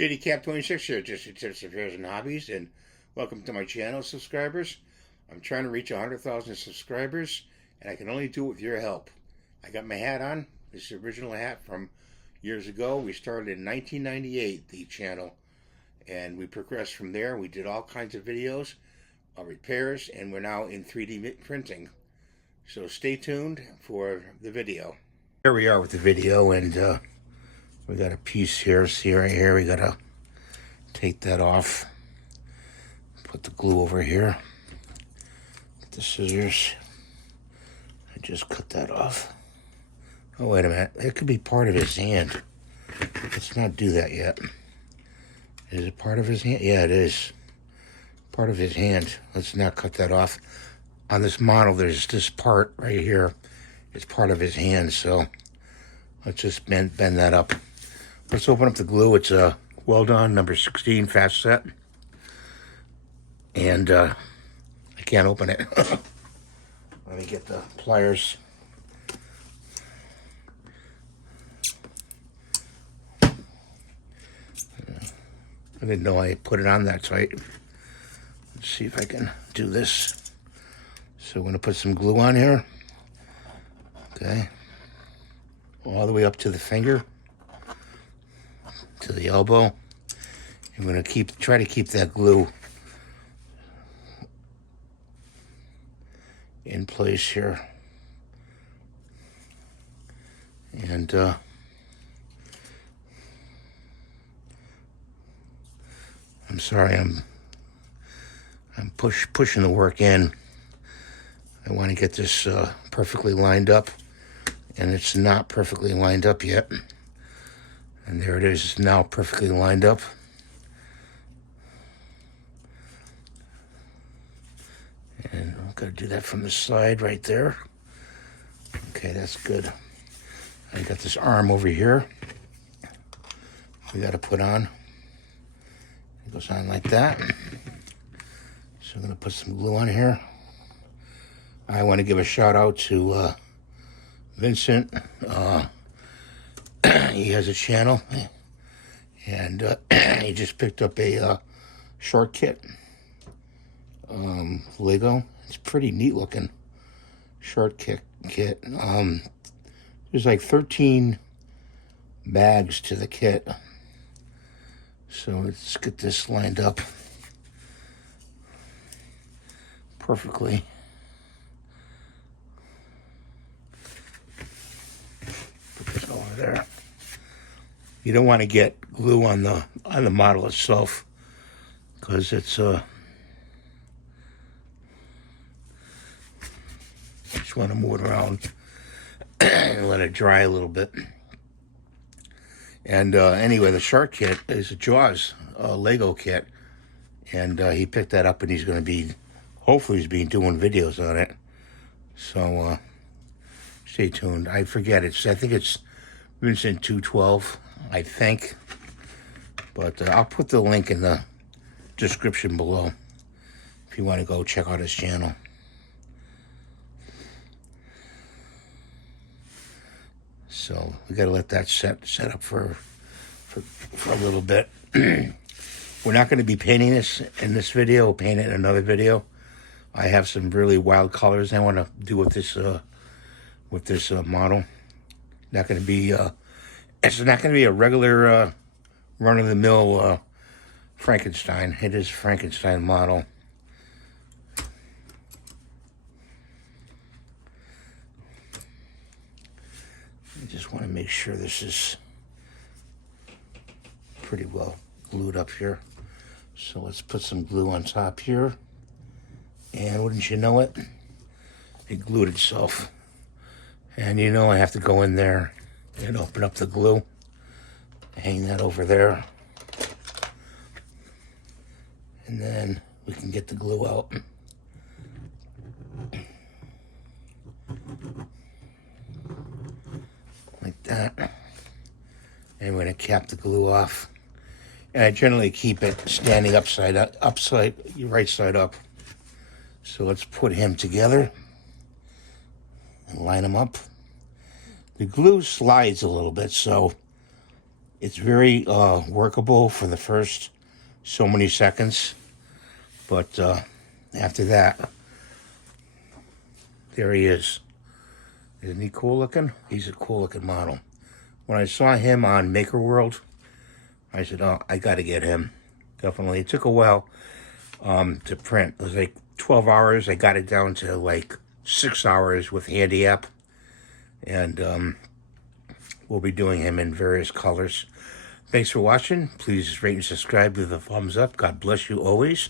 JDCap26 here, just your tips, affairs, and hobbies, and welcome to my channel, subscribers. I'm trying to reach 100,000 subscribers, and I can only do it with your help. I got my hat on. This is the original hat from years ago. We started in 1998, the channel, and we progressed from there. We did all kinds of videos, repairs, and we're now in 3D printing. So stay tuned for the video. Here we are with the video, and we got a piece here. See right here, we gotta take that off. Put the glue over here. Get the scissors. I just cut that off. Oh, wait a minute. It could be part of his hand. Let's not do that yet. Is it part of his hand? Yeah, it is. Part of his hand. Let's not cut that off. On this model, there's this part right here. It's part of his hand, so let's just bend that up. Let's open up the glue. It's a well done number 16 fast set. And I can't open it. Let me get the pliers. I didn't know I put it on that tight. Let's see if I can do this. So I'm going to put some glue on here. Okay. All the way up to the finger. To the elbow. I'm going to try to keep that glue in place here. And I'm sorry, I'm pushing the work in. I want to get this perfectly lined up, and it's not perfectly lined up yet. And there it is, it's now perfectly lined up. And I'm going to do that from the side right there. Okay, that's good. I got this arm over here. We got to put on. It goes on like that. So I'm going to put some glue on here. I want to give a shout out to Vincent. He has a channel, and he just picked up a short kit, Lego. It's pretty neat looking short kit. There's like 13 bags to the kit. So let's get this lined up perfectly. Put this over there. You don't want to get glue on the model itself, because it's just want to move it around and let it dry a little bit. And anyway, the shark kit is a Jaws Lego kit, and he picked that up, and he's going to be, hopefully he's been doing videos on it. So stay tuned. I forget, I think it's Vincent 212, I think. But I'll put the link in the description below if you want to go check out his channel. So we got to let that set up for a little bit. We're not going to be painting this in this video. We'll paint it in another video. I have some really wild colors I want to do with this model. Not going to be it's not going to be a regular run-of-the-mill Frankenstein. It is a Frankenstein model. I just want to make sure this is pretty well glued up here. So let's put some glue on top here. And wouldn't you know it, it glued itself. And you know I have to go in there and open up the glue. Hang that over there. And then we can get the glue out. Like that. And we're going to cap the glue off. And I generally keep it standing right side up. So let's put him together and line him up. The glue slides a little bit, so It's very workable for the first so many seconds, but after that, there he is. Isn't he cool looking? He's a cool looking model. When I saw him on Maker World, I said, oh, I got to get him. Definitely. It took a while to print. It was like 12 hours. I got it down to like 6 hours with Handy App. And we'll be doing him in various colors. Thanks for watching. Please rate and subscribe with a thumbs up. God bless you always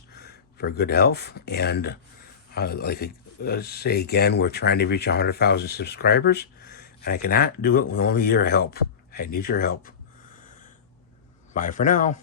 for good health. And like I say again, we're trying to reach 100,000 subscribers. And I cannot do it with only your help. I need your help. Bye for now.